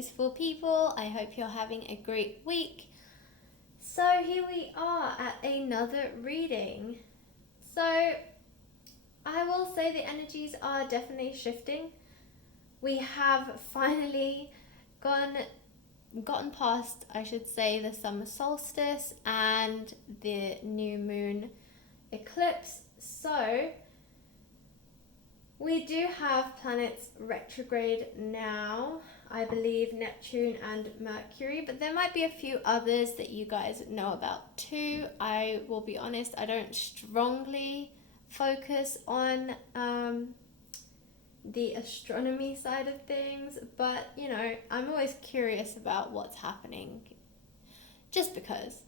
beautiful people. I hope you're having a great week. So here we are at another reading. So I will say the energies are definitely shifting. We have finally gotten past, I should say, the summer solstice and the new moon eclipse. So we do have planets retrograde now. I believe Neptune and Mercury, but there might be a few others that you guys know about too. I will be honest, I don't strongly focus on the astronomy side of things, but you know, I'm always curious about what's happening just because.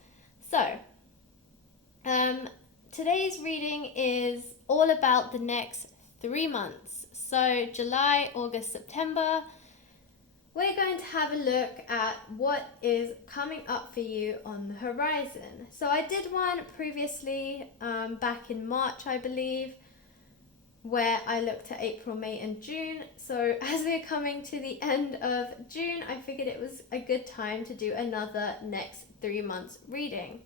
So today's reading is all about the next 3 months. So July, August, September. We're going to have a look at what is coming up for you on the horizon. So I did one previously back in March, I believe, where I looked at April, May and June. So as we're coming to the end of June, I figured it was a good time to do another next 3 months reading.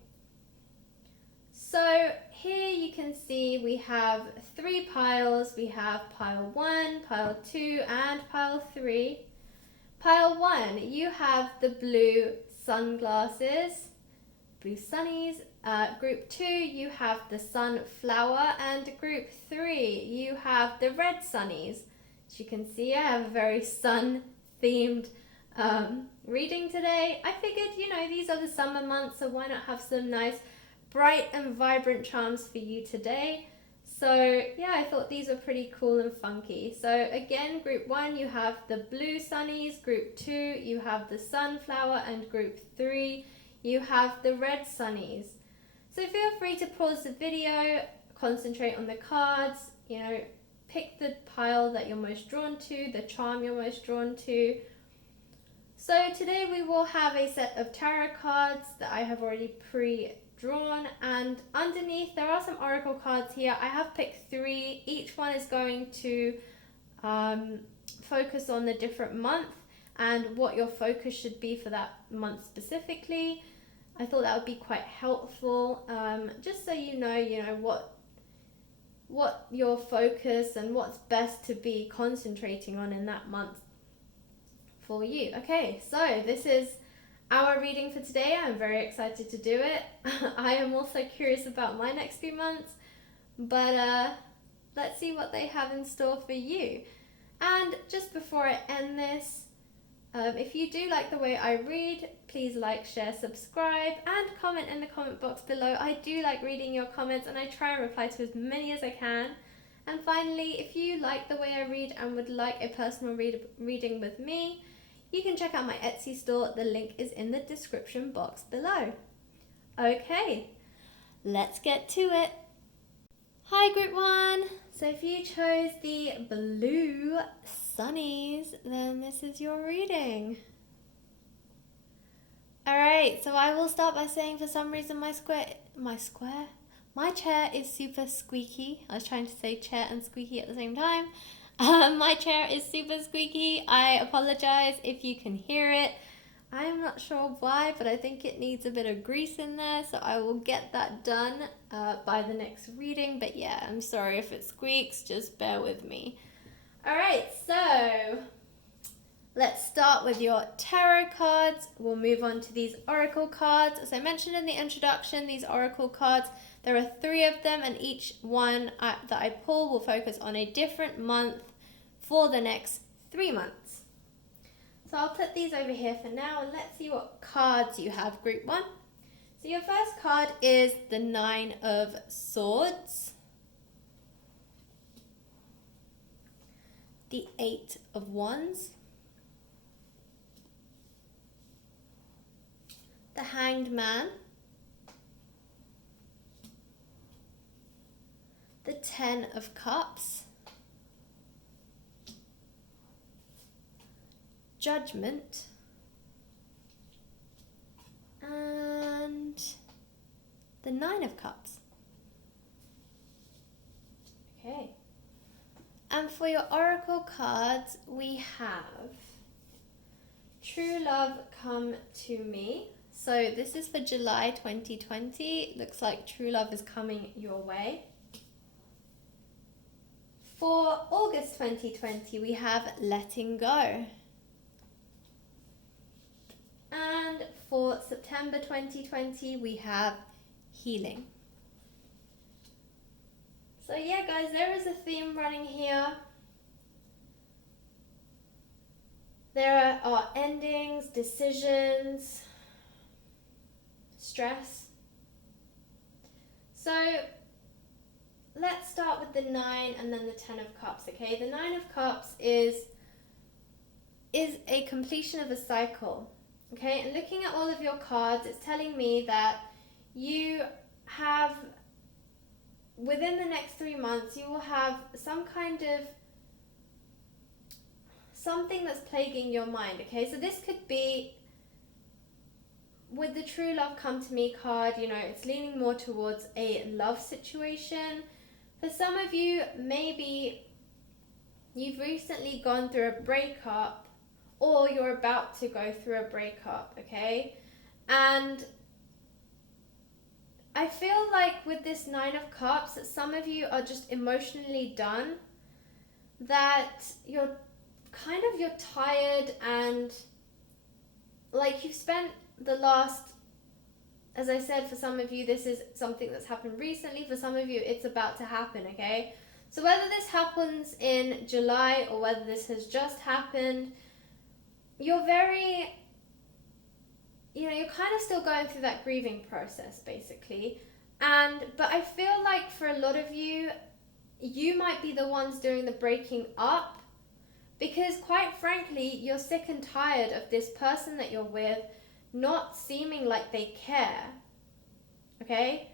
So here you can see we have 3 piles. We have pile 1, pile 2 and pile 3. Pile 1, you have the blue sunglasses, blue sunnies. Group 2, you have the sunflower, and group 3, you have the red sunnies. As you can see, I have a very sun-themed reading today. I figured, you know, these are the summer months, so why not have some nice, bright and vibrant charms for you today. So yeah, I thought these were pretty cool and funky. So again, group 1, you have the blue sunnies. Group 2, you have the sunflower, and group 3, you have the red sunnies. So feel free to pause the video, concentrate on the cards, you know, pick the pile that you're most drawn to, the charm you're most drawn to. So today we will have a set of tarot cards that I have already pre-drawn, and underneath there are some oracle cards here. I have picked 3. Each one is going to focus on the different month and what your focus should be for that month specifically. I thought that would be quite helpful, just so you know what your focus and what's best to be concentrating on in that month for you. Okay, so this is our reading for today. I'm very excited to do it. I am also curious about my next few months, but let's see what they have in store for you. And just before I end this, if you do like the way I read, please like, share, subscribe, and comment in the comment box below. I do like reading your comments, and I try and reply to as many as I can. And finally, if you like the way I read and would like a personal reading with me, you can check out my Etsy store. The link is in the description box below. Okay, let's get to it. Hi group 1. So if you chose the blue sunnies, then this is your reading. Alright, so I will start by saying for some reason my chair is super squeaky. I was trying to say chair and squeaky at the same time. My chair is super squeaky. I apologize if you can hear it. I'm not sure why, but I think it needs a bit of grease in there, so I will get that done by the next reading. But yeah, I'm sorry if it squeaks, just bear with me. Alright, so let's start with your tarot cards. We'll move on to these oracle cards. As I mentioned in the introduction, these oracle cards, there are 3 of them, and each one that I pull will focus on a different month for the next 3 months. So I'll put these over here for now, and let's see what cards you have, group 1. So your first card is the 9 of Swords, the 8 of Wands, the Hanged Man, the 10 of Cups, Judgment, and the 9 of Cups. Okay. And for your oracle cards, we have True love, come to me. So this is for July 2020. Looks like true love is coming your way. For August 2020, we have letting go. And for September 2020, we have healing. So yeah, guys, there is a theme running here. There are endings, decisions, stress. So let's start with the 9 and then the 10 of Cups, okay? The 9 of Cups is a completion of a cycle, okay? And looking at all of your cards, it's telling me that you have, within the next 3 months, you will have some kind of something that's plaguing your mind, okay? So this could be, with the true love come to me card, you know, it's leaning more towards a love situation. For some of you, maybe you've recently gone through a breakup or you're about to go through a breakup, okay? And I feel like with this 9 of Cups that some of you are just emotionally done, that you're tired, and like you've spent the last, as I said, for some of you this is something that's happened recently, for some of you it's about to happen, okay? So whether this happens in July or whether this has just happened, you're very, you know, you're kind of still going through that grieving process basically. But I feel like for a lot of you, you might be the ones doing the breaking up, because quite frankly, you're sick and tired of this person that you're with not seeming like they care, okay?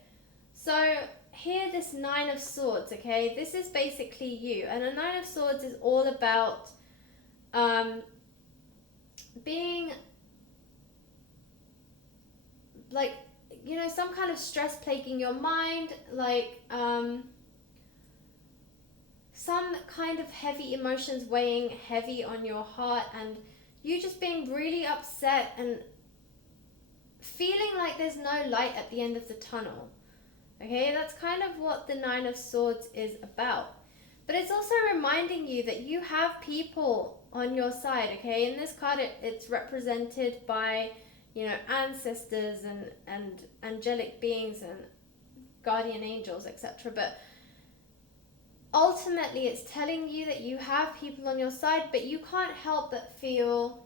So here, this 9 of Swords, okay? This is basically you. And a 9 of Swords is all about being like, you know, some kind of stress plaguing your mind, like some kind of heavy emotions weighing heavy on your heart, and you just being really upset and feeling like there's no light at the end of the tunnel. Okay, that's kind of what the 9 of Swords is about. But it's also reminding you that you have people on your side, okay? In this card, it's represented by, you know, ancestors and angelic beings and guardian angels, etc. But ultimately, it's telling you that you have people on your side, but you can't help but feel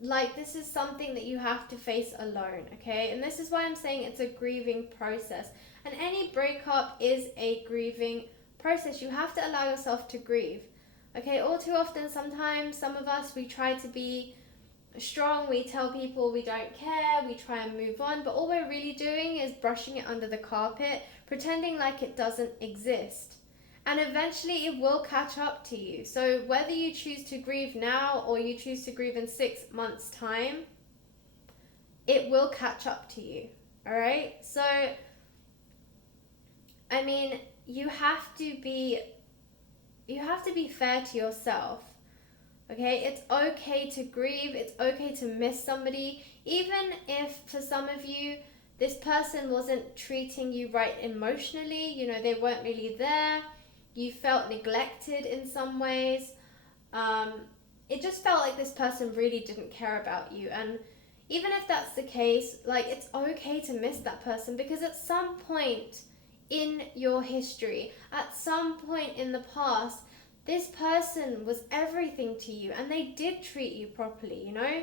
like this is something that you have to face alone, okay? And this is why I'm saying it's a grieving process. And any breakup is a grieving process. You have to allow yourself to grieve, okay? All too often, sometimes, some of us, we try to be strong, we tell people we don't care, we try and move on, but all we're really doing is brushing it under the carpet, pretending like it doesn't exist. And eventually it will catch up to you. So whether you choose to grieve now or you choose to grieve in 6 months' time, it will catch up to you, all right? So, I mean, you have to be fair to yourself. Okay, it's okay to grieve, it's okay to miss somebody, even if for some of you, this person wasn't treating you right emotionally, you know, they weren't really there, you felt neglected in some ways, it just felt like this person really didn't care about you. And even if that's the case, like, it's okay to miss that person, because at some point in your history, at some point in the past, this person was everything to you and they did treat you properly, you know?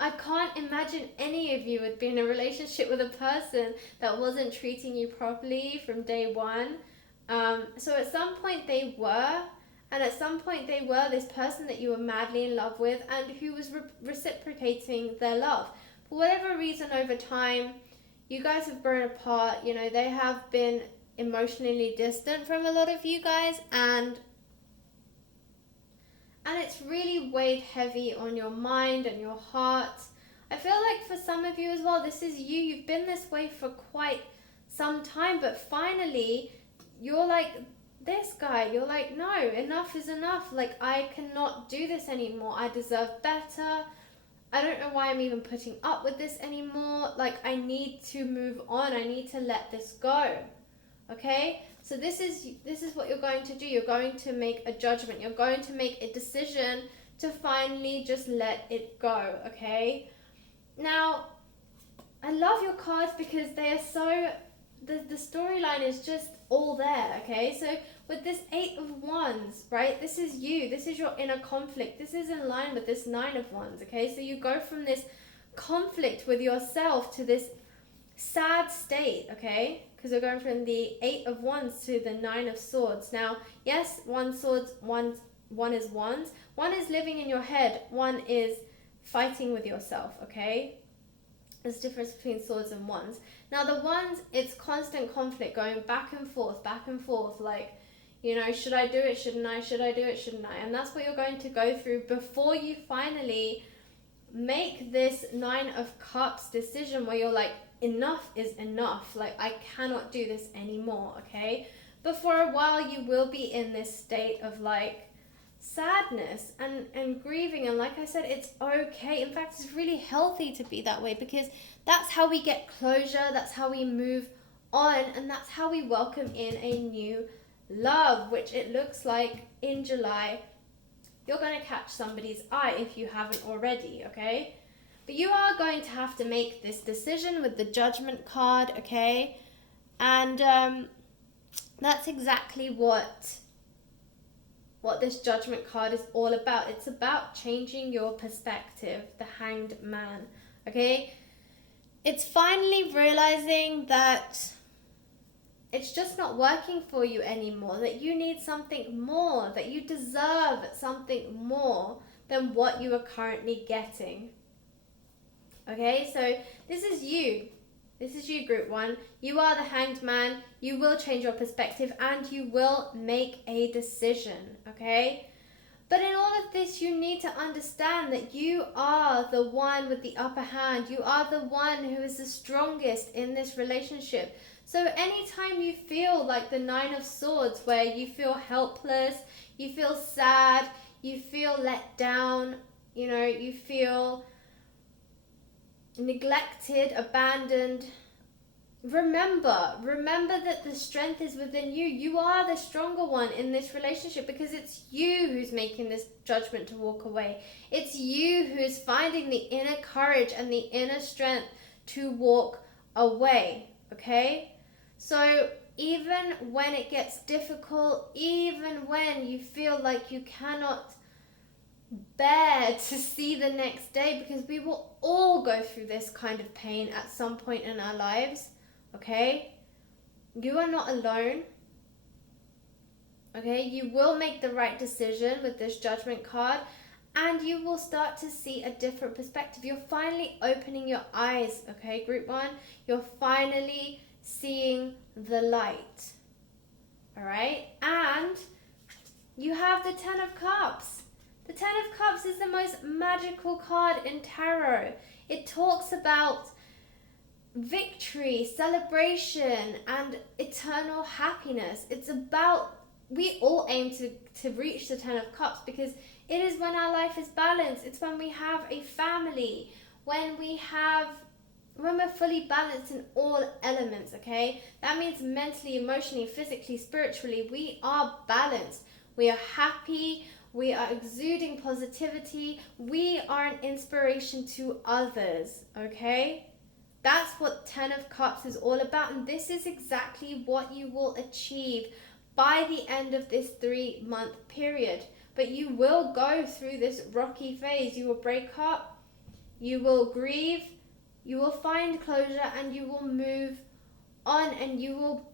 I can't imagine any of you would be in a relationship with a person that wasn't treating you properly from day one. So at some point they were, and at some point they were this person that you were madly in love with and who was reciprocating their love. For whatever reason, over time, you guys have grown apart, you know, they have been emotionally distant from a lot of you guys, and it's really weighed heavy on your mind and your heart. I feel like for some of you as well, this is you've been this way for quite some time, but finally you're like, this guy. You're like, no, enough is enough. Like, I cannot do this anymore. I deserve better. I don't know why I'm even putting up with this anymore. Like, I need to move on. I need to let this go. Okay? So this is what you're going to do. You're going to make a judgment. You're going to make a decision to finally just let it go. Okay? Now, I love your cards because they are so... The storyline is just all there, okay? So with this 8 of Wands, right? This is you. This is your inner conflict. This is in line with this 9 of Wands, okay? So you go from this conflict with yourself to this sad state, okay? Because you're going from the 8 of Wands to the 9 of Swords. Now, yes, one is Wands. One is living in your head. One is fighting with yourself, okay? There's a difference between Swords and Wands. Now the Wands, it's constant conflict going back and forth, like, you know, should I do it, shouldn't I, should I do it, shouldn't I? And that's what you're going to go through before you finally make this 9 of Cups decision where you're like, enough is enough, like I cannot do this anymore, okay? But for a while you will be in this state of like sadness and grieving, and like I said, it's okay. In fact, it's really healthy to be that way because that's how we get closure, that's how we move on, and that's how we welcome in a new love, which it looks like in July you're going to catch somebody's eye if you haven't already, okay? But you are going to have to make this decision with the Judgment card, okay? And that's exactly what this Judgment card is all about. It's about changing your perspective, the Hanged Man, okay? It's finally realizing that it's just not working for you anymore, that you need something more, that you deserve something more than what you are currently getting. Okay, so this is you. This is you, Group 1. You are the Hanged Man. You will change your perspective and you will make a decision, okay? But in all of this, you need to understand that you are the one with the upper hand. You are the one who is the strongest in this relationship. So anytime you feel like the 9 of Swords, where you feel helpless, you feel sad, you feel let down, you know, you feel neglected, abandoned, remember that the strength is within you. You are the stronger one in this relationship because it's you who's making this judgment to walk away. It's you who's finding the inner courage and the inner strength to walk away, okay? So even when it gets difficult, even when you feel like you cannot bear to see the next day, because we will all go through this kind of pain at some point in our lives, okay? You are not alone, okay? You will make the right decision with this Judgment card and you will start to see a different perspective. You're finally opening your eyes, okay, Group 1? You're finally seeing the light, all right? And you have the 10 of Cups. The 10 of Cups is the most magical card in tarot. It talks about victory, celebration, and eternal happiness. It's about, we all aim to reach the 10 of Cups because it is when our life is balanced. It's when we have a family, when we're fully balanced in all elements, okay? That means mentally, emotionally, physically, spiritually, we are balanced. We are happy. We are exuding positivity. We are an inspiration to others, okay? That's what 10 of Cups is all about. And this is exactly what you will achieve by the end of this 3-month period. But you will go through this rocky phase. You will break up. You will grieve. You will find closure and you will move on and you will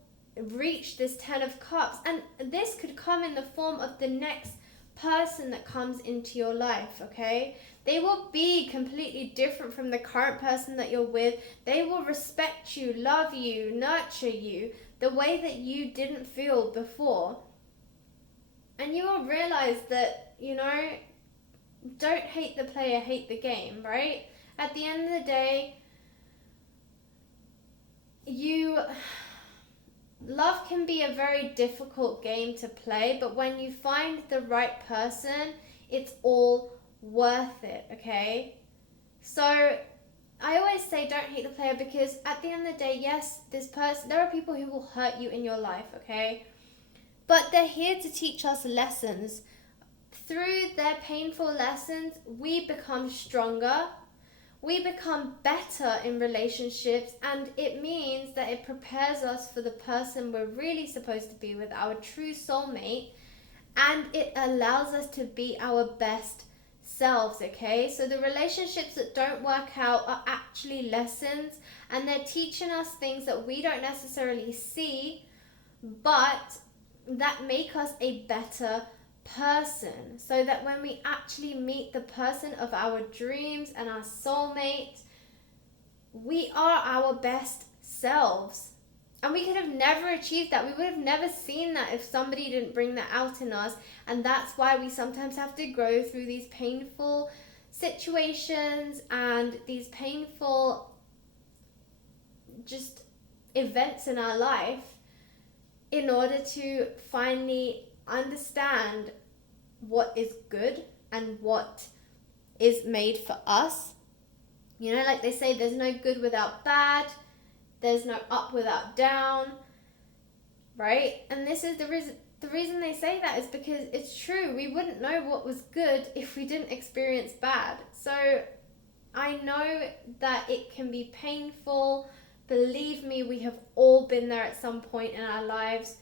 reach this 10 of Cups. And this could come in the form of the next person that comes into your life, okay? They will be completely different from the current person that you're with. They will respect you, love you, nurture you the way that you didn't feel before. And you will realize that, you know, don't hate the player, hate the game, right? At the end of the day, love can be a very difficult game to play, but when you find the right person, it's all worth it, okay? So I always say don't hate the player, because at the end of the day, yes, this person, there are people who will hurt you in your life, okay? But they're here to teach us lessons. Through their painful lessons, we become stronger, we become better in relationships, and it means that it prepares us for the person we're really supposed to be with, our true soulmate, and it allows us to be our best selves, okay? So the relationships that don't work out are actually lessons, and they're teaching us things that we don't necessarily see, but that make us a better person, so that when we actually meet the person of our dreams and our soulmate, we are our best selves. And we could have never achieved that. We would have never seen that if somebody didn't bring that out in us. And that's why we sometimes have to go through these painful situations and these painful just events in our life in order to finally understand what is good and what is made for us. You know, like they say, there's no good without bad, there's no up without down, right? And this is the reason they say that is because it's true. We wouldn't know what was good if we didn't experience bad. So I know that it can be painful. Believe me, we have all been there at some point in our lives.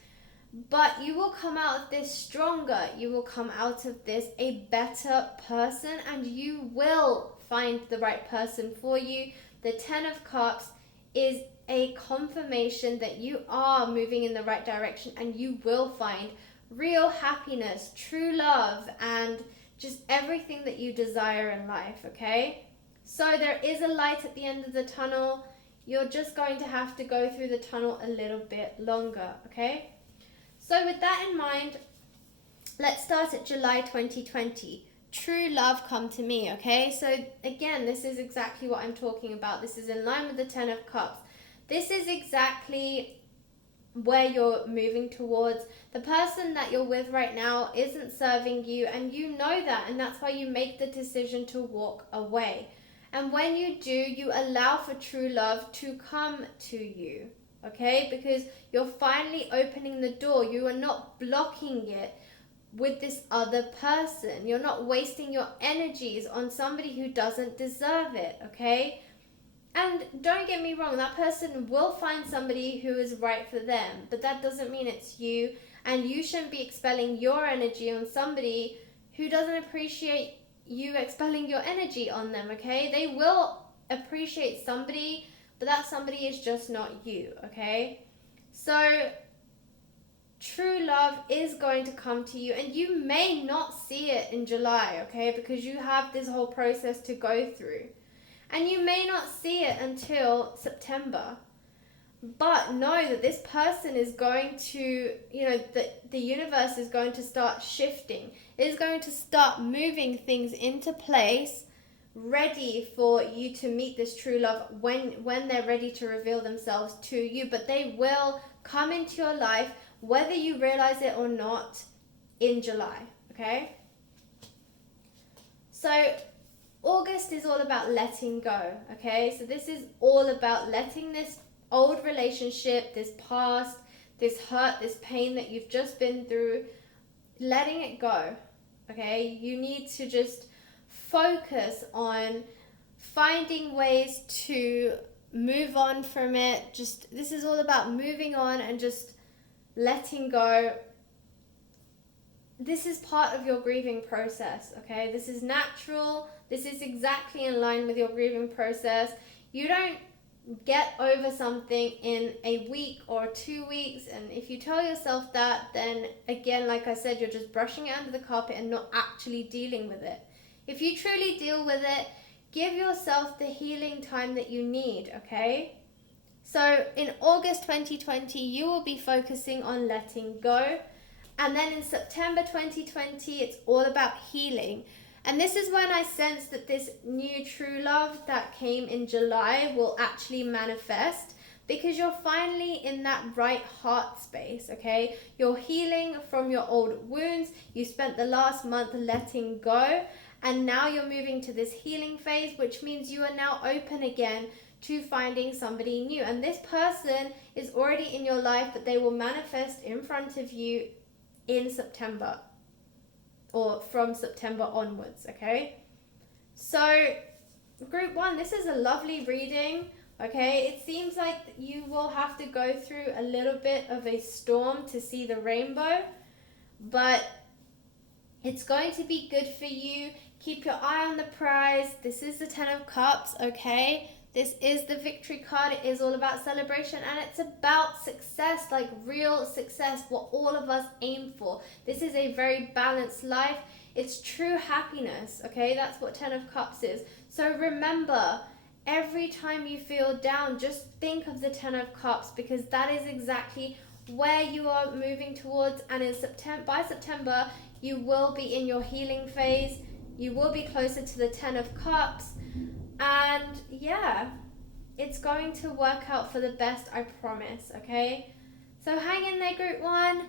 But you will come out of this stronger. You will come out of this a better person, and you will find the right person for you. The 10 of Cups is a confirmation that you are moving in the right direction, and you will find real happiness, true love, and just everything that you desire in life, okay? So there is a light at the end of the tunnel. You're just going to have to go through the tunnel a little bit longer, okay? So with that in mind, let's start at July 2020. True love, come to me, okay? So again, this is exactly what I'm talking about. This is in line with the 10 of Cups. This is exactly where you're moving towards. The person that you're with right now isn't serving you, and you know that, and that's why you make the decision to walk away. And when you do, you allow for true love to come to you, okay? Because you're finally opening the door. You are not blocking it with this other person. You're not wasting your energies on somebody who doesn't deserve it, okay? And don't get me wrong, that person will find somebody who is right for them, but that doesn't mean it's you, and you shouldn't be expelling your energy on somebody who doesn't appreciate you expelling your energy on them, okay? They will appreciate somebody, but that somebody is just not you, okay? So true love is going to come to you, and you may not see it in July, okay? Because you have this whole process to go through. And you may not see it until September. But know that this person is going to, the universe is going to start shifting. It is going to start moving things into place, ready for you to meet this true love when they're ready to reveal themselves to you. But they will come into your life, whether you realize it or not, in July, okay? So August is all about letting go, okay? So this is all about letting this old relationship, this past, this hurt, this pain that you've just been through, letting it go, okay? You need to just focus on finding ways to move on from it. This is all about moving on and just letting go. This is part of your grieving process, okay? This is natural. This is exactly in line with your grieving process. You don't get over something in a week or 2 weeks, and if you tell yourself that, then again, like I said, you're just brushing it under the carpet and not actually dealing with it. If you truly deal with it, give yourself the healing time that you need, okay? So in August 2020, you will be focusing on letting go. And then in September 2020, it's all about healing. And this is when I sense that this new true love that came in July will actually manifest. because you're finally in that right heart space, okay? You're healing from your old wounds. You spent the last month letting go, and now you're moving to this healing phase, which means you are now open again to finding somebody new. And this person is already in your life, but they will manifest in front of you in September, or from September onwards, okay? So group 1, this is a lovely reading, okay? It seems like you will have to go through a little bit of a storm to see the rainbow, but it's going to be good for you. Keep your eye on the prize. This is the 10 of Cups, okay? This is the victory card. It is all about celebration, and it's about success, like real success, what all of us aim for. This is a very balanced life. It's true happiness, okay? That's what 10 of Cups is. So remember, every time you feel down, just think of the 10 of Cups, because that is exactly where you are moving towards. And in by September, you will be in your healing phase. You will be closer to the 10 of Cups. And yeah, it's going to work out for the best, I promise, okay? So hang in there, group 1.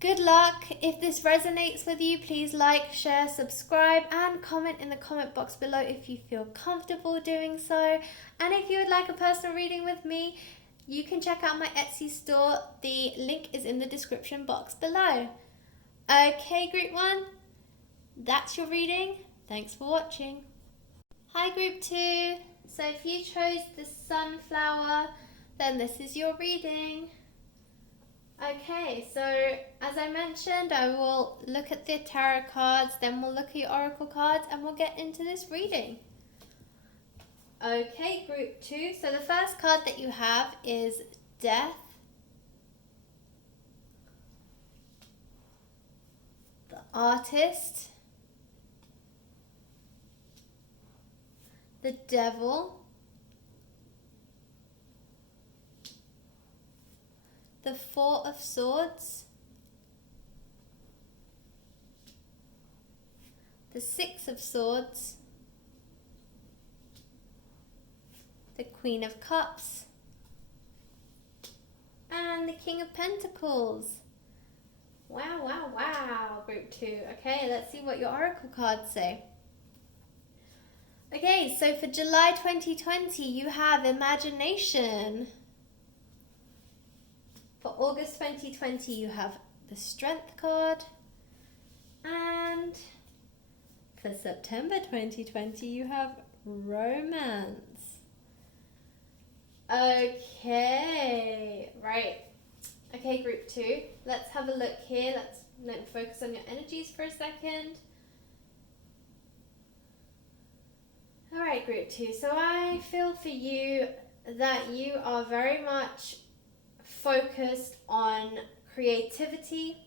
Good luck. If this resonates with you, please like, share, subscribe, and comment in the comment box below if you feel comfortable doing so. And if you would like a personal reading with me, you can check out my Etsy store. The link is in the description box below. Okay, group 1, that's your reading. Thanks for watching. Hi, group 2. So if you chose the sunflower, then this is your reading. Okay, so as I mentioned, I will look at the tarot cards, then we'll look at your oracle cards, and we'll get into this reading. Okay, group 2. So the first card that you have is Death, the Artist, the Devil, the Four of Swords, the Six of Swords, the Queen of Cups, and the King of Pentacles. Wow, wow, wow, group 2. Okay, let's see what your oracle cards say. Okay, so for July 2020, you have Imagination. For August 2020, you have the Strength card. And for September 2020, you have Romance. Okay, right. Okay, group 2, let's have a look here. Let's focus on your energies for a second. All right, group 2. So I feel for you that you are very much focused on creativity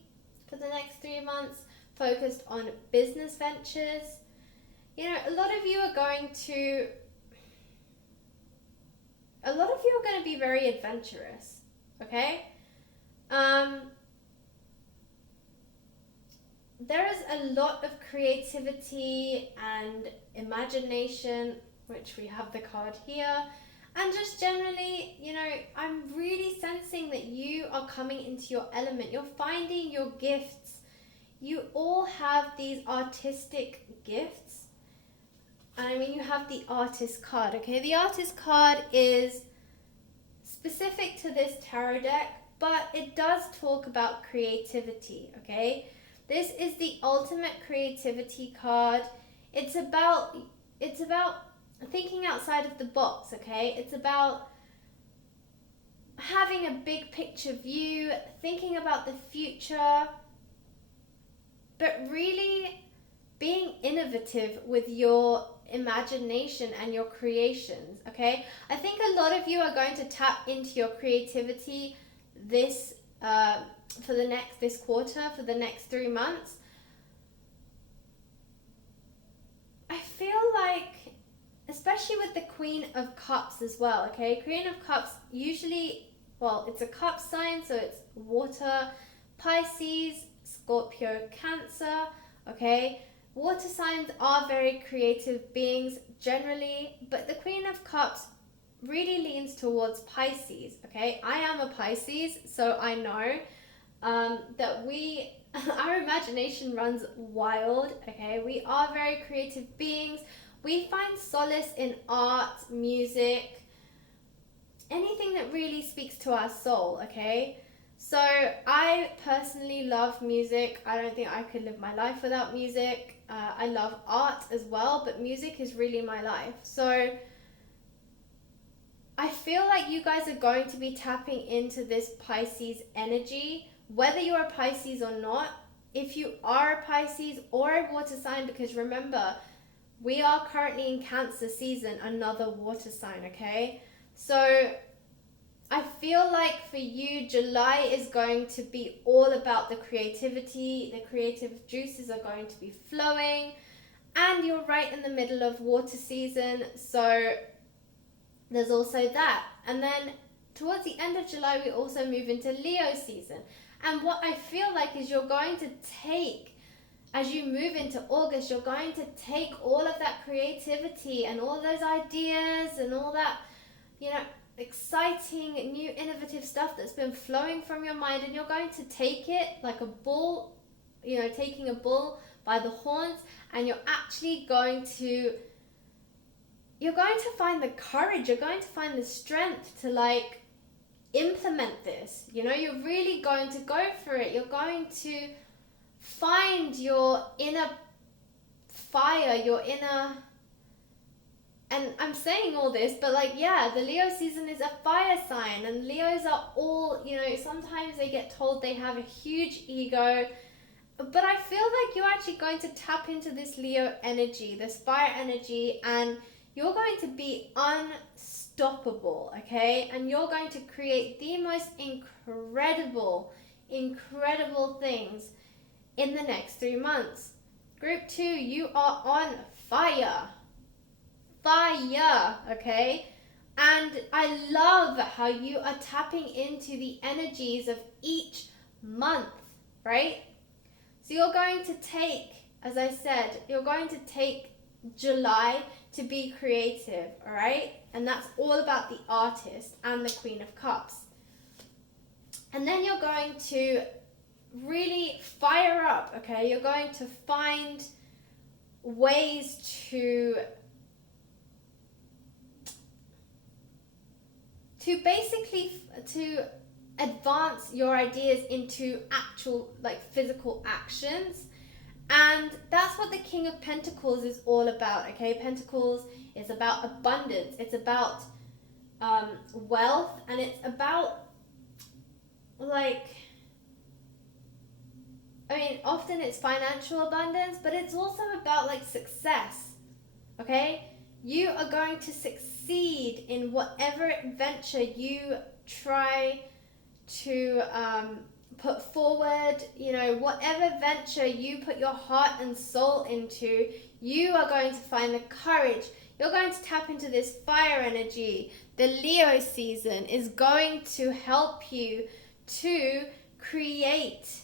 for the next 3 months, focused on business ventures. You know, a lot of you are going to be very adventurous, okay? There is a lot of creativity and imagination, which we have the card here, and just generally, you know, I'm really sensing that you are coming into your element. You're finding your gifts. You all have these artistic gifts. And I mean, you have the Artist card, okay? The Artist card is specific to this tarot deck, but it does talk about creativity, okay? This is the ultimate creativity card. It's about thinking outside of the box, okay? It's about having a big picture view, thinking about the future, but really being innovative with your imagination and your creations, okay? I think a lot of you are going to tap into your creativity this quarter, for the next 3 months. I feel like, especially with the Queen of Cups as well, okay? Queen of Cups usually, well, it's a cup sign, so it's water, Pisces, Scorpio, Cancer, okay? Water signs are very creative beings generally, but the Queen of Cups really leans towards Pisces, okay? I am a Pisces, so I know that our imagination runs wild, okay? We are very creative beings. We find solace in art, music, anything that really speaks to our soul, okay? So I personally love music. I don't think I could live my life without music. I love art as well, but music is really my life. So I feel like you guys are going to be tapping into this Pisces energy, whether you're a Pisces or not. If you are a Pisces or a water sign, because remember, we are currently in Cancer season, another water sign, okay? So I feel like for you, July is going to be all about the creativity. The creative juices are going to be flowing, and you're right in the middle of water season, so there's also that. And then towards the end of July, we also move into Leo season. And what I feel like is you're going to take, as you move into August, you're going to take all of that creativity and all those ideas and all that, exciting, new, innovative stuff that's been flowing from your mind, and you're going to take it like a bull, taking a bull by the horns, and you're going to find the courage, you're going to find the strength to implement this. You're really going to go for it. You're going to find your inner fire, your inner, and I'm saying all this, but the Leo season is a fire sign, and Leos are all, sometimes they get told they have a huge ego, but I feel like you're actually going to tap into this Leo energy, this fire energy, and you're going to be unstoppable, okay? And you're going to create the most incredible things in the next 3 months. Group 2, you are on fire, okay? And I love how you are tapping into the energies of each month, right? So you're going to take, as I said, July to be creative, all right? And that's all about the artist and the Queen of Cups. And then you're going to really fire up, okay? You're going to find ways to basically advance your ideas into actual physical actions. And that's what the King of Pentacles is all about, okay? Pentacles is about abundance. It's about wealth, and it's about often it's financial abundance, but it's also about success, okay? You are going to succeed in whatever adventure you try to put forward, whatever venture you put your heart and soul into, you are going to find the courage. You're going to tap into this fire energy. The Leo season is going to help you to create,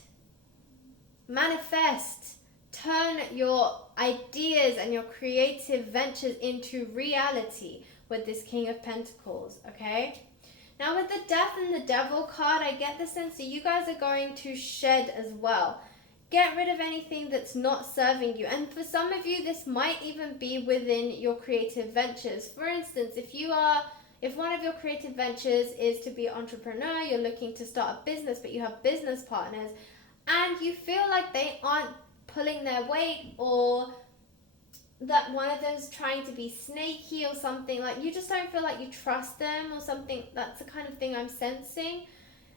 manifest, turn your ideas and your creative ventures into reality with this King of Pentacles, okay? Now with the Death and the Devil card, I get the sense that you guys are going to shed as well. Get rid of anything that's not serving you. And for some of you, this might even be within your creative ventures. For instance, if one of your creative ventures is to be an entrepreneur, you're looking to start a business, but you have business partners, and you feel like they aren't pulling their weight, or that one of them's trying to be snaky or something, you just don't feel like you trust them or something, that's the kind of thing I'm sensing,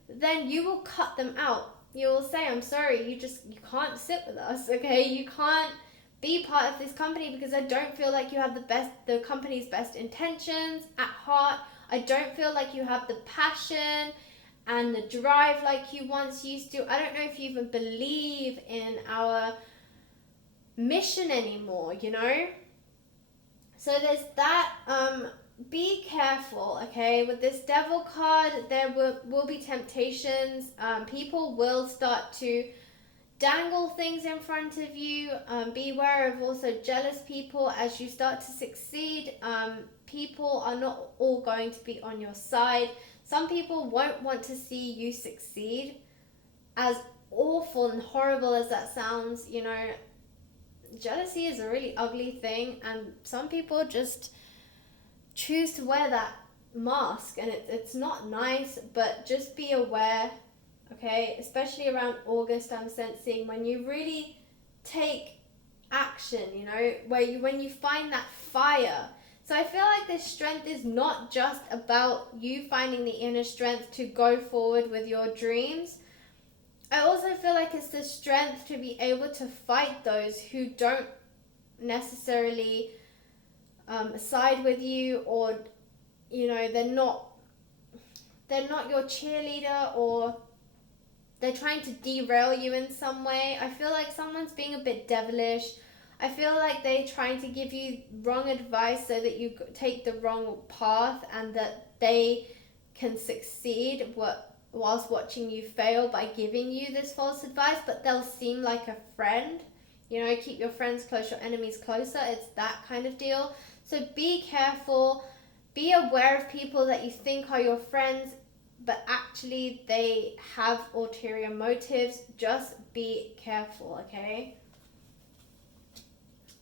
then you will cut them out. You will say, I'm sorry, you can't sit with us, okay? You can't be part of this company because I don't feel like you have the company's best intentions at heart. I don't feel like you have the passion and the drive like you once used to. I don't know if you even believe in our mission anymore, So there's that. Be careful, okay? With this Devil card, there will be temptations. People will start to dangle things in front of you. Beware of also jealous people as you start to succeed. People are not all going to be on your side. Some people won't want to see you succeed. As awful and horrible as that sounds, you know, jealousy is a really ugly thing, and some people just choose to wear that mask, and it's not nice. But just be aware, okay, especially around August. I'm sensing when you really take action, you know, when you find that fire. So I feel like this strength is not just about you finding the inner strength to go forward with your dreams. I also feel like it's the strength to be able to fight those who don't necessarily side with you, or, you know, they're not your cheerleader, or they're trying to derail you in some way. I feel like someone's being a bit devilish. I feel like they're trying to give you wrong advice so that you take the wrong path, and that they can succeed whilst watching you fail by giving you this false advice. But they'll seem like a friend. You know, keep your friends close, your enemies closer. It's that kind of deal. So be careful. Be aware of people that you think are your friends, but actually they have ulterior motives. Just be careful, okay?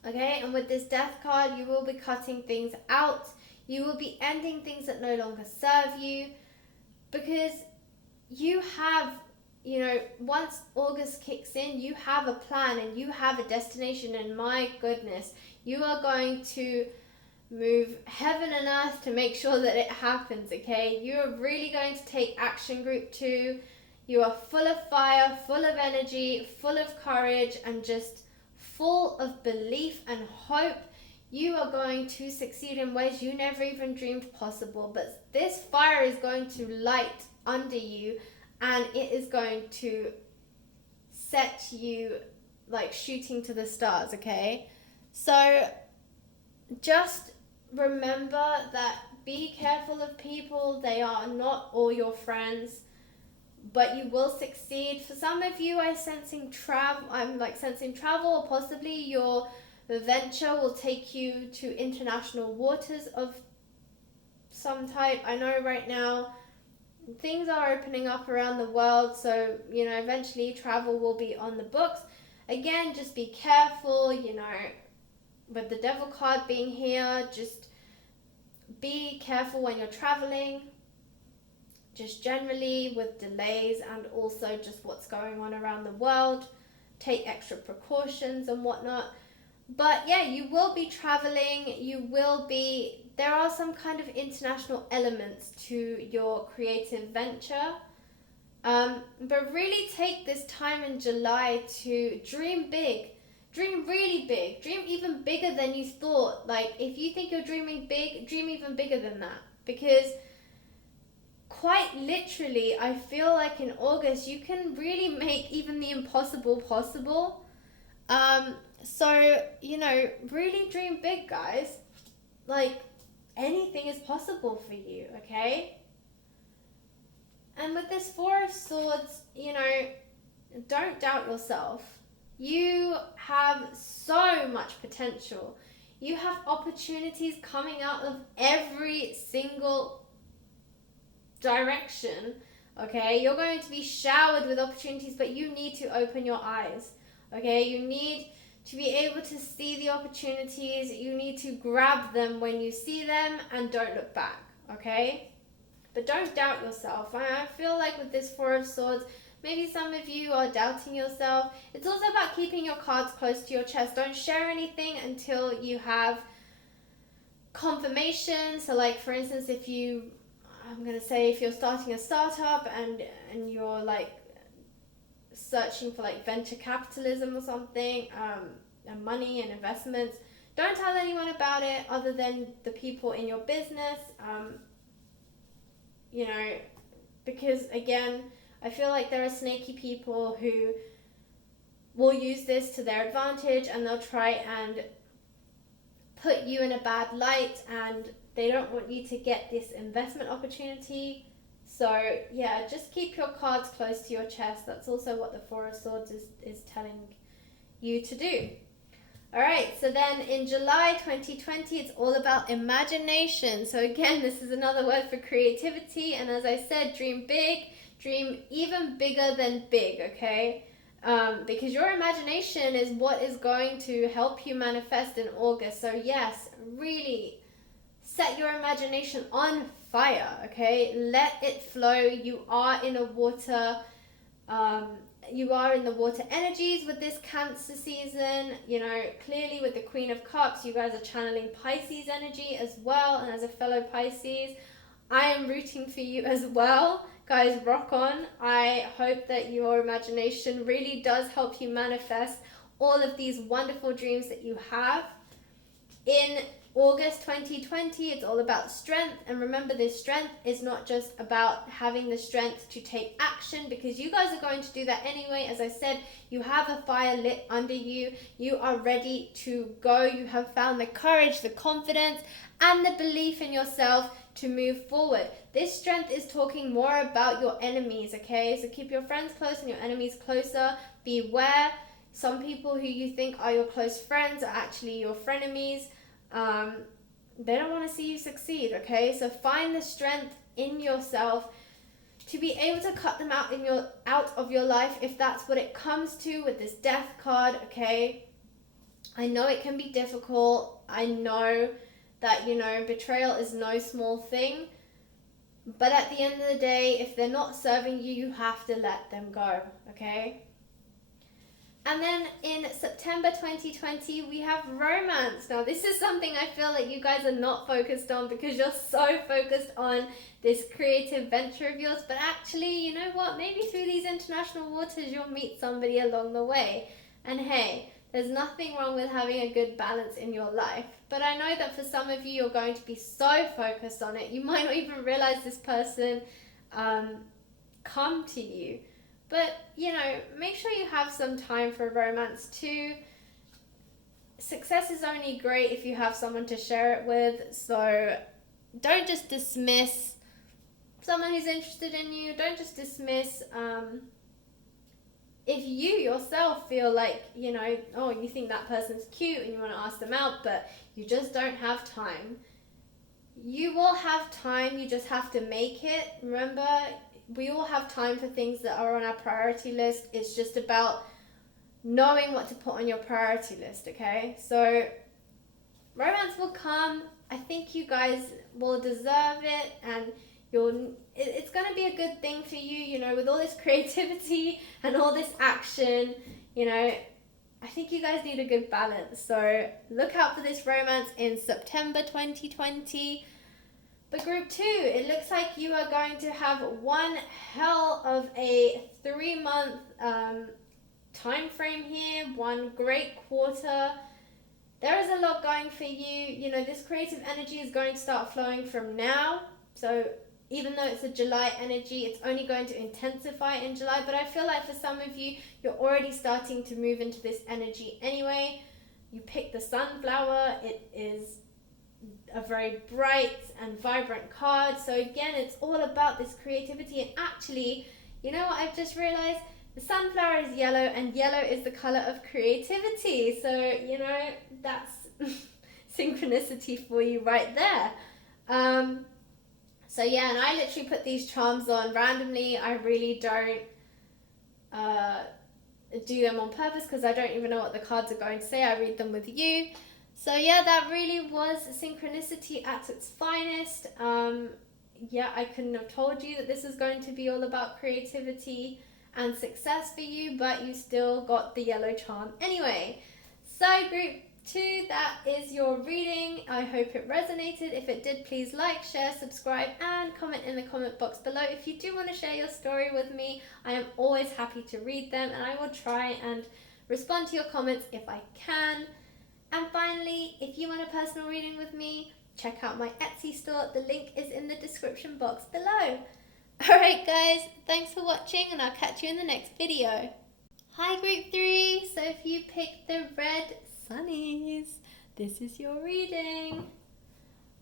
Okay, and with this death card, you will be cutting things out. You will be ending things that no longer serve you, because you have, you know, once August kicks in, you have a plan and you have a destination, and my goodness, you are going to move heaven and earth to make sure that it happens, okay? You are really going to take action, group 2. You are full of fire, full of energy, full of courage, and just full of belief and hope. You are going to succeed in ways you never even dreamed possible. But this fire is going to light under you, and it is going to set you like shooting to the stars, okay? So just remember that, be careful of people. They are not all your friends, but you will succeed. For some of you, I'm sensing travel, or possibly your venture will take you to international waters of some type. I know right now things are opening up around the world, so, you know, eventually travel will be on the books. Again, just be careful, you know, with the devil card being here. Just be careful when you're traveling, just generally with delays, and also just what's going on around the world. Take extra precautions and whatnot. But yeah, you will be traveling. There are some kind of international elements to your creative venture. But really take this time in July to dream big. Dream really big. Dream even bigger than you thought. Like, if you think you're dreaming big, dream even bigger than that. Because quite literally, I feel like in August, you can really make even the impossible possible. So, you know, really dream big, guys. Like, anything is possible for you, okay? And with this Four of Swords, you know, don't doubt yourself. You have so much potential. You have opportunities coming out of every single direction, okay? You're going to be showered with opportunities, but you need to open your eyes, okay? You need to be able to see the opportunities. You need to grab them when you see them, and don't look back, okay? But don't doubt yourself. I feel like with this Four of Swords, maybe some of you are doubting yourself. It's also about keeping your cards close to your chest. Don't share anything until you have confirmation. So like, for instance, if you're starting a startup and you're like searching for like venture capitalism or something, and money and investments, don't tell anyone about it other than the people in your business. You know, because again, I feel like there are snaky people who will use this to their advantage, and they'll try and put you in a bad light, and they don't want you to get this investment opportunity. So yeah, just keep your cards close to your chest. That's also what the Four of Swords is telling you to do. All right, so then in July 2020, it's all about imagination. So again, this is another word for creativity. And as I said, dream big, dream even bigger than big, okay? Because your imagination is what is going to help you manifest in August. So yes, really set your imagination on fire, okay? Let it flow. You are in a water, you are in the water energies with this Cancer season. You know, clearly with the Queen of Cups, you guys are channeling Pisces energy as well. And as a fellow Pisces, I am rooting for you as well. Guys, rock on. I hope that your imagination really does help you manifest all of these wonderful dreams that you have. In August 2020, it's all about strength. And remember, this strength is not just about having the strength to take action, because you guys are going to do that anyway. As I said, you have a fire lit under you. You are ready to go. You have found the courage, the confidence, and the belief in yourself to move forward. This strength is talking more about your enemies, okay? So keep your friends close and your enemies closer. Beware. Some people who you think are your close friends are actually your frenemies. They don't want to see you succeed, okay? So find the strength in yourself to be able to cut them out of your life, if that's what it comes to with this Death card, okay? I know it can be difficult. I know that, you know, betrayal is no small thing. But at the end of the day, if they're not serving you, you have to let them go, okay? And then in September 2020, we have romance. Now, this is something I feel like you guys are not focused on because you're so focused on this creative venture of yours. But actually, you know what? Maybe through these international waters, you'll meet somebody along the way. And hey, there's nothing wrong with having a good balance in your life. But I know that for some of you, you're going to be so focused on it, you might not even realize this person come to you. But, you know, make sure you have some time for romance too. Success is only great if you have someone to share it with. So don't just dismiss someone who's interested in you. Don't just dismiss if you yourself feel like, you know, oh, you think that person's cute and you want to ask them out, but you just don't have time. You will have time, you just have to make it. Remember, we all have time for things that are on our priority list. It's just about knowing what to put on your priority list, okay? So romance will come. I think you guys will deserve it, and it's going to be a good thing for you, you know, with all this creativity and all this action, you know. I think you guys need a good balance. So look out for this romance in September 2020. But group 2, it looks like you are going to have one hell of a 3-month time frame here, one great quarter. There is a lot going for you. You know, this creative energy is going to start flowing from now. So even though it's a July energy, it's only going to intensify in July. But I feel like for some of you, you're already starting to move into this energy anyway. You picked the sunflower. It is a very bright and vibrant card. So again, it's all about this creativity. And actually, you know what I've just realized? The sunflower is yellow, and yellow is the color of creativity. So, you know, that's synchronicity for you right there. So yeah, and I literally put these charms on randomly. I really don't do them on purpose because I don't even know what the cards are going to say. I read them with you. So yeah, that really was synchronicity at its finest. Yeah, I couldn't have told you that this is going to be all about creativity and success for you, but you still got the yellow charm anyway. So group 2, that is your reading. I hope it resonated. If it did, please like, share, subscribe, and comment in the comment box below. If you do want to share your story with me, I am always happy to read them, and I will try and respond to your comments if I can. And finally, if you want a personal reading with me, check out my Etsy store. The link is in the description box below. Alright guys, thanks for watching, and I'll catch you in the next video. Hi group 3, so if you picked the red sunnies, this is your reading.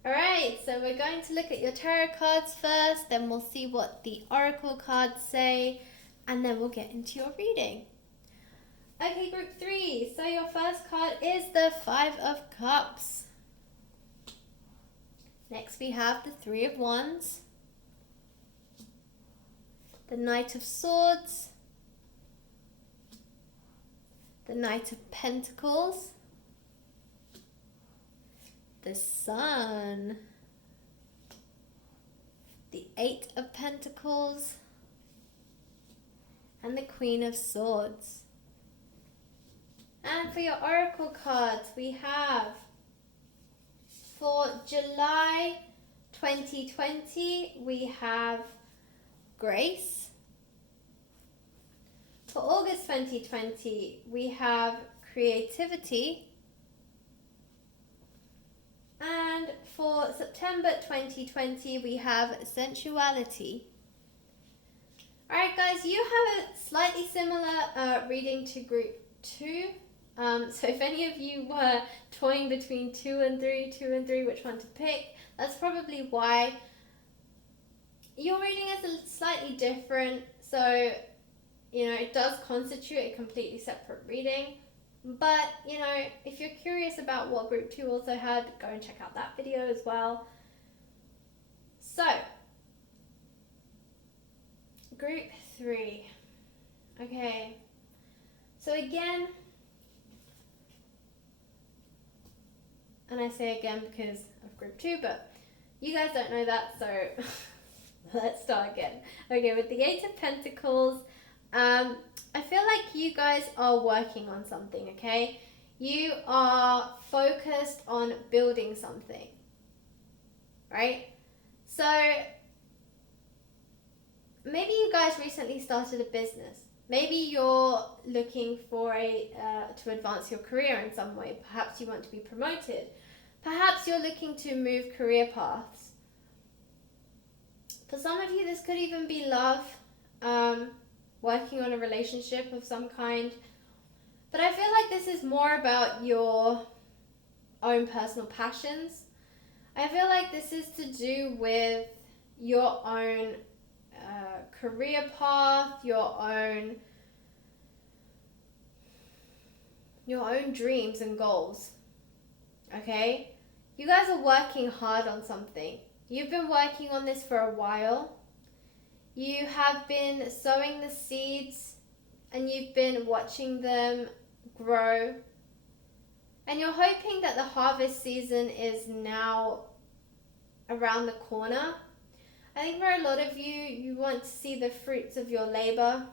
Alright, so we're going to look at your tarot cards first, then we'll see what the oracle cards say, and then we'll get into your reading. Okay, group 3. So your first card is the 5 of Cups. Next we have the 3 of Wands, the Knight of Swords, the Knight of Pentacles, the Sun, the 8 of Pentacles, and the Queen of Swords. And for your oracle cards, we have for July 2020, we have Grace. For August 2020, we have Creativity. And for September 2020, we have Sensuality. Alright guys, you have a slightly similar reading to group 2. So if any of you were toying between 2 and 3, which one to pick, that's probably why. Your reading is slightly different, so, it does constitute a completely separate reading. But, if you're curious about what group 2 also had, go and check out that video as well. So, group 3. Okay. So again, and I say again because of group 2, but you guys don't know that, so let's start again. Okay, with the 8 of Pentacles, I feel like you guys are working on something, okay? You are focused on building something, right? So maybe you guys recently started a business. Maybe you're looking for to advance your career in some way. Perhaps you want to be promoted. Perhaps you're looking to move career paths. For some of you, this could even be love, working on a relationship of some kind. But I feel like this is more about your own personal passions. I feel like this is to do with your own career path, your own dreams and goals. Okay? You guys are working hard on something. You've been working on this for a while. You have been sowing the seeds and you've been watching them grow. And you're hoping that the harvest season is now around the corner. I think for a lot of you, you want to see the fruits of your labor,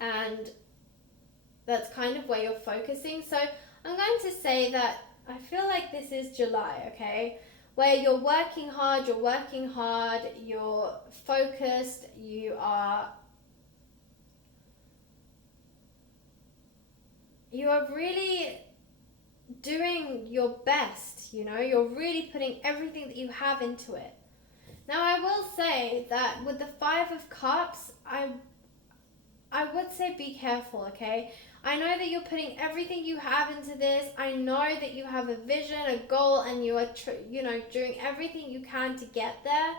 and that's kind of where you're focusing. So I'm going to say that I feel like this is July, okay? Where you're working hard, you're focused, you are really doing your best, you're really putting everything that you have into it. Now, I will say that with the 5 of Cups, I would say be careful, okay? I know that you're putting everything you have into this. I know that you have a vision, a goal, and you are, doing everything you can to get there.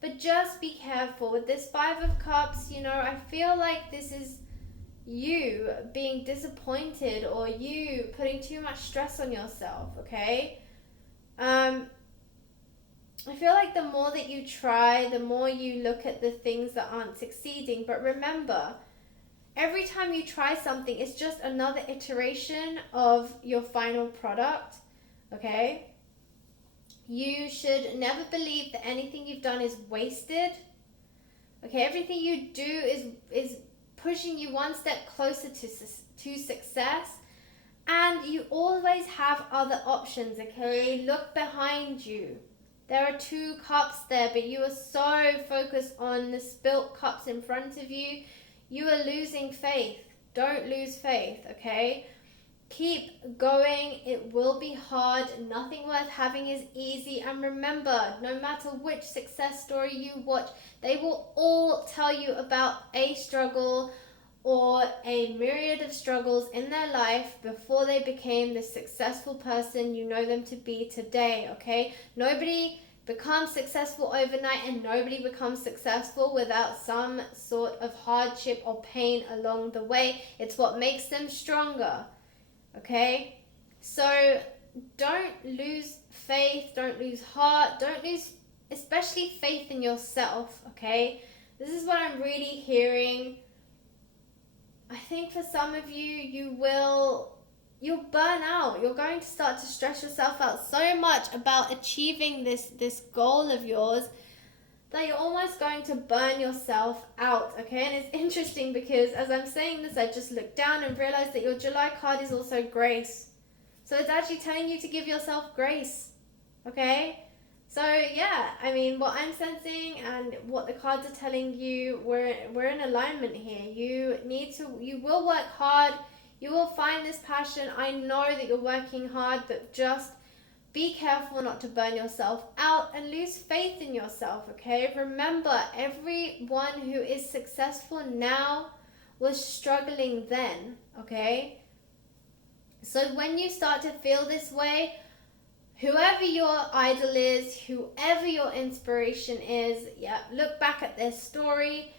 But just be careful. With this 5 of Cups, I feel like this is you being disappointed or you putting too much stress on yourself, okay? I feel like the more that you try, the more you look at the things that aren't succeeding. But remember, every time you try something, it's just another iteration of your final product, okay? You should never believe that anything you've done is wasted. Okay, everything you do is pushing you one step closer to success. And you always have other options, okay? Look behind you. There are 2 cups there, but you are so focused on the spilt cups in front of you. You are losing faith. Don't lose faith, okay? Keep going. It will be hard. Nothing worth having is easy. And remember, no matter which success story you watch, they will all tell you about a struggle or a myriad of struggles in their life before they became the successful person you know them to be today, okay? Nobody becomes successful overnight, and nobody becomes successful without some sort of hardship or pain along the way. It's what makes them stronger, okay? So don't lose faith, don't lose heart, don't lose especially faith in yourself, okay? This is what I'm really hearing. I think for some of you, you'll burn out. You're going to start to stress yourself out so much about achieving this goal of yours that you're almost going to burn yourself out, okay? And it's interesting because as I'm saying this, I just looked down and realized that your July card is also grace. So it's actually telling you to give yourself grace, okay? So yeah, I mean, what I'm sensing and what the cards are telling you, we're in alignment here. You will work hard. You will find this passion. I know that you're working hard, but just be careful not to burn yourself out and lose faith in yourself, okay? Remember, everyone who is successful now was struggling then, okay? So when you start to feel this way, whoever your idol is, whoever your inspiration is, yeah, look back at their story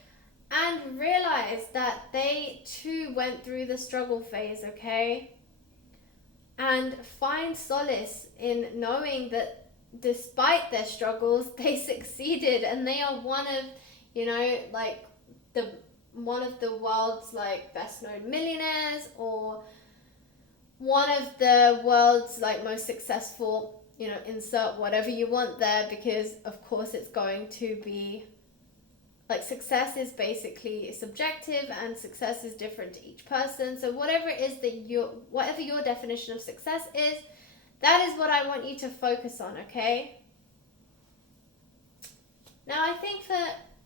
and realize that they too went through the struggle phase, okay? And find solace in knowing that despite their struggles, they succeeded, and they are one of, one of the world's best known millionaires, or one of the world's most successful, insert whatever you want there, because of course it's going to be success is basically subjective, and success is different to each person. So whatever it is that whatever your definition of success is, that is what I want you to focus on, okay? Now I think for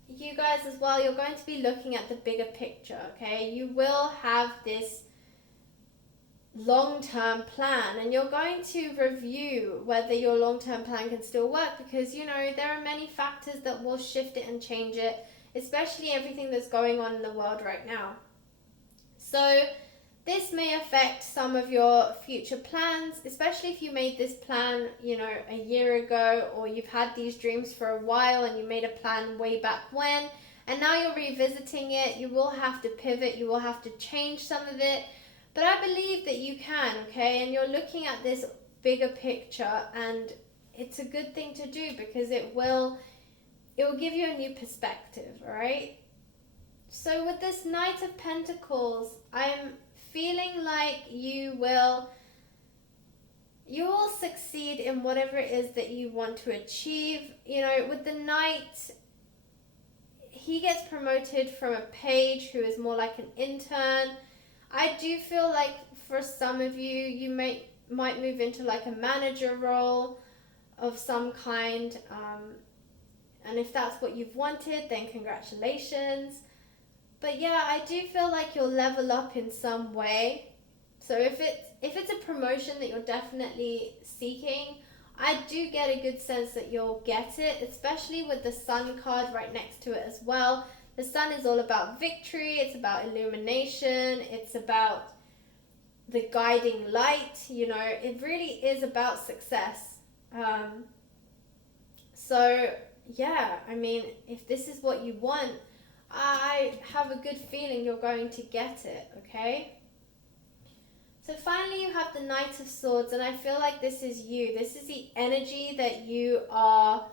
you guys as well, you're going to be looking at the bigger picture, okay? You will have this long-term plan, and you're going to review whether your long-term plan can still work, because there are many factors that will shift it and change it, especially everything that's going on in the world right now. So this may affect some of your future plans, especially if you made this plan a year ago, or you've had these dreams for a while and you made a plan way back when, and now you're revisiting it. You will have to pivot, you will have to change some of it. But I believe that you can, okay? And you're looking at this bigger picture, and it's a good thing to do because it will give you a new perspective, all right? So with this Knight of Pentacles, I'm feeling like you will succeed in whatever it is that you want to achieve. With the Knight, he gets promoted from a page who is more like an intern. I do feel like for some of you, you might move into a manager role of some kind. And if that's what you've wanted, then congratulations. But yeah, I do feel like you'll level up in some way. So if it's a promotion that you're definitely seeking, I do get a good sense that you'll get it, especially with the Sun card right next to it as well. The Sun is all about victory, it's about illumination, it's about the guiding light, it really is about success. So yeah, I mean, if this is what you want, I have a good feeling you're going to get it, okay? So finally you have the Knight of Swords, and I feel like this is you. This is the energy that you are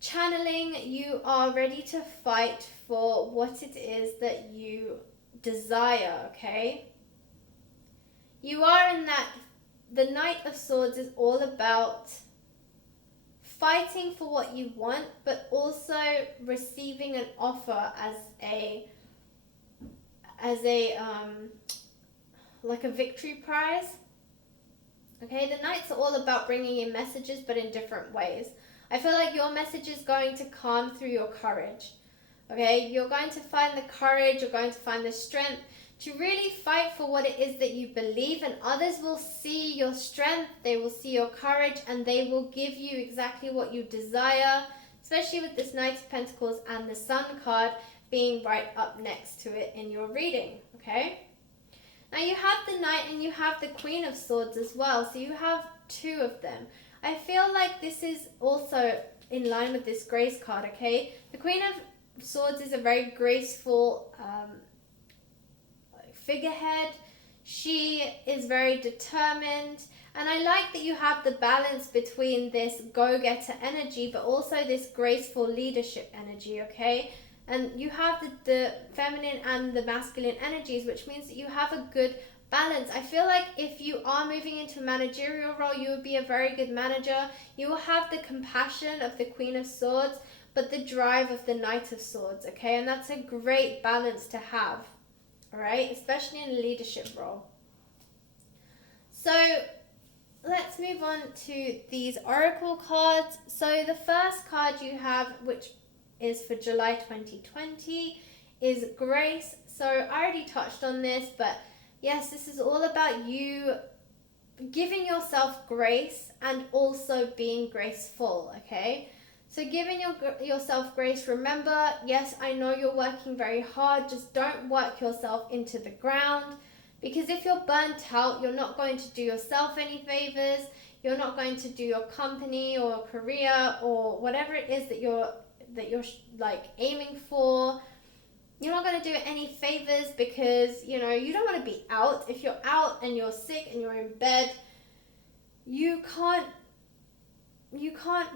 channeling. You are ready to fight for what it is that you desire, okay? You are in that, the Knight of Swords is all about fighting for what you want, but also receiving an offer as a victory prize. Okay, the Knights are all about bringing in messages, but in different ways. I feel like your message is going to come through your courage. Okay, you're going to find the courage, you're going to find the strength to really fight for what it is that you believe, and others will see your strength, they will see your courage, and they will give you exactly what you desire, especially with this Knight of Pentacles and the Sun card being right up next to it in your reading, okay? Now you have the Knight and you have the Queen of Swords as well, so you have two of them. I feel like this is also in line with this Grace card, okay? The Queen of Swords is a very graceful figurehead. She is very determined, and I like that you have the balance between this go-getter energy but also this graceful leadership energy, okay? And you have the feminine and the masculine energies, which means that you have a good balance. I feel like if you are moving into a managerial role, you would be a very good manager. You will have the compassion of the Queen of Swords, but the drive of the Knight of Swords, okay? And that's a great balance to have, all right? Especially in a leadership role. So let's move on to these oracle cards. So the first card you have, which is for July 2020, is Grace. So I already touched on this, but yes, this is all about you giving yourself grace and also being graceful, okay? So giving yourself grace, remember, yes, I know you're working very hard, just don't work yourself into the ground, because if you're burnt out, you're not going to do yourself any favors, you're not going to do your company or career or whatever it is that you're like aiming for. You're not going to do it any favors, because you know you don't want to be out. If you're out and you're sick and you're in bed, you can't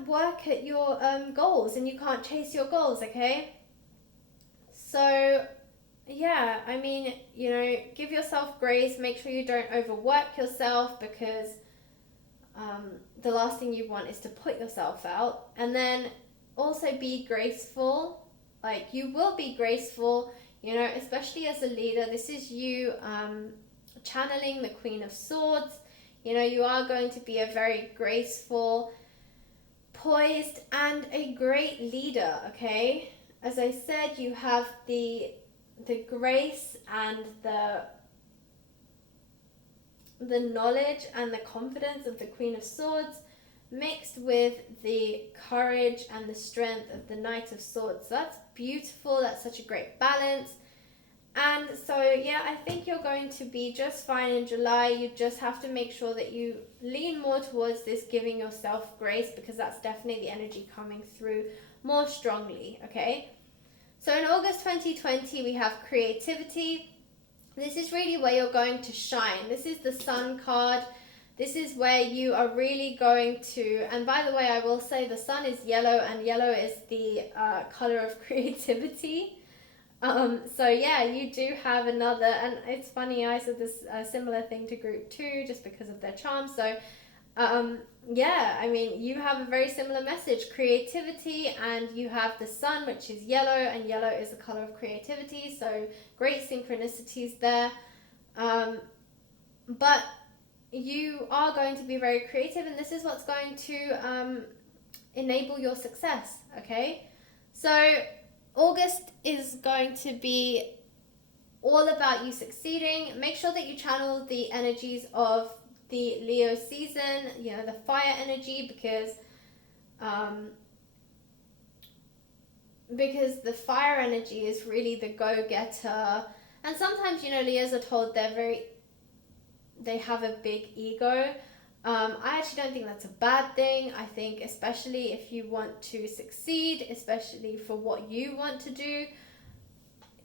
work at your goals, and you can't chase your goals, okay? So yeah, I mean, you know, give yourself grace, make sure you don't overwork yourself, because the last thing you want is to put yourself out. And then also be graceful. Like, you will be graceful, you know, especially as a leader. This is you channeling the Queen of Swords. You know, you are going to be a very graceful, poised, and a great leader, okay? As I said, you have the grace and the knowledge and the confidence of the Queen of Swords, mixed with the courage and the strength of the Knight of Swords. So that's beautiful. That's such a great balance. And so, yeah, I think you're going to be just fine in July. You just have to make sure that you lean more towards this giving yourself grace, because that's definitely the energy coming through more strongly, okay? So in August 2020, we have creativity. This is really where you're going to shine. This is the Sun card. This is where you are really going to, and by the way, I will say the Sun is yellow, and yellow is the color of creativity. So yeah, you do have another, and it's funny, I said this similar thing to group 2 just because of their charm. So yeah, I mean, you have a very similar message, creativity, and you have the Sun, which is yellow, and yellow is the color of creativity. So great synchronicities there. But you are going to be very creative, and this is what's going to enable your success, okay? So August is going to be all about you succeeding. Make sure that you channel the energies of the Leo season, you know, the fire energy, because the fire energy is really the go-getter. And sometimes, you know, Leos are told they have a big ego. I actually don't think that's a bad thing. I think especially if you want to succeed, especially for what you want to do,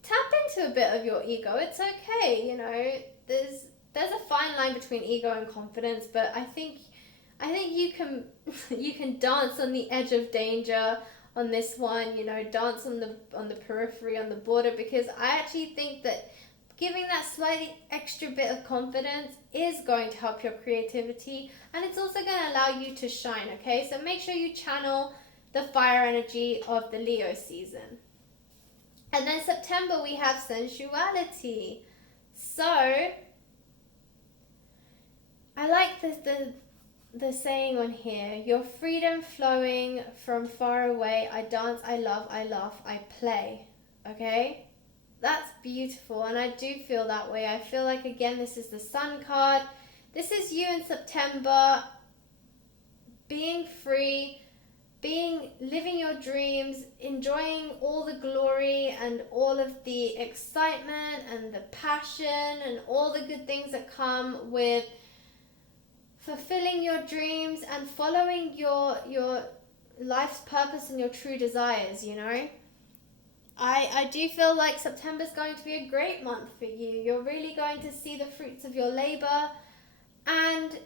tap into a bit of your ego. It's okay, you know. There's a fine line between ego and confidence, but I think you can dance on the edge of danger on this one, you know, dance on the periphery, on the border, because I actually think that giving that slightly extra bit of confidence is going to help your creativity, and it's also going to allow you to shine, okay? So make sure you channel the fire energy of the Leo season. And then September, we have sensuality. So I like the saying on here, your freedom flowing from far away, I dance, I love, I laugh, I play, okay? That's beautiful, and I do feel that way. I feel like, again, this is the Sun card. This is you in September, being free, living your dreams, enjoying all the glory and all of the excitement and the passion and all the good things that come with fulfilling your dreams and following your life's purpose and your true desires, you know. I do feel like September's going to be a great month for you. You're really going to see the fruits of your labor, and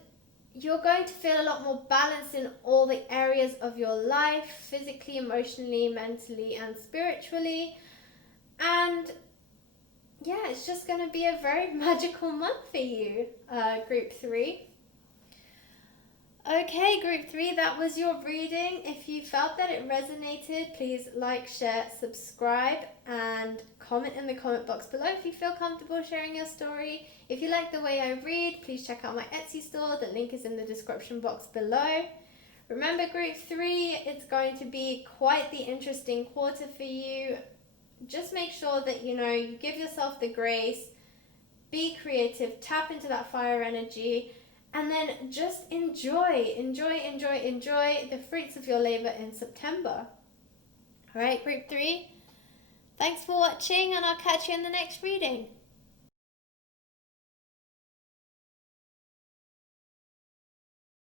you're going to feel a lot more balanced in all the areas of your life, physically, emotionally, mentally, and spiritually. And yeah, it's just going to be a very magical month for you, Group 3. Okay, Group 3, that was your reading. If you felt that it resonated, please like, share, subscribe, and comment in the comment box below if you feel comfortable sharing your story. If you like the way I read, please check out my Etsy store. The link is in the description box below. Remember, Group 3, it's going to be quite the interesting quarter for you. Just make sure that, you know, you give yourself the grace, be creative, tap into that fire energy, and then just enjoy the fruits of your labor in September. All right, Group 3, thanks for watching, and I'll catch you in the next reading.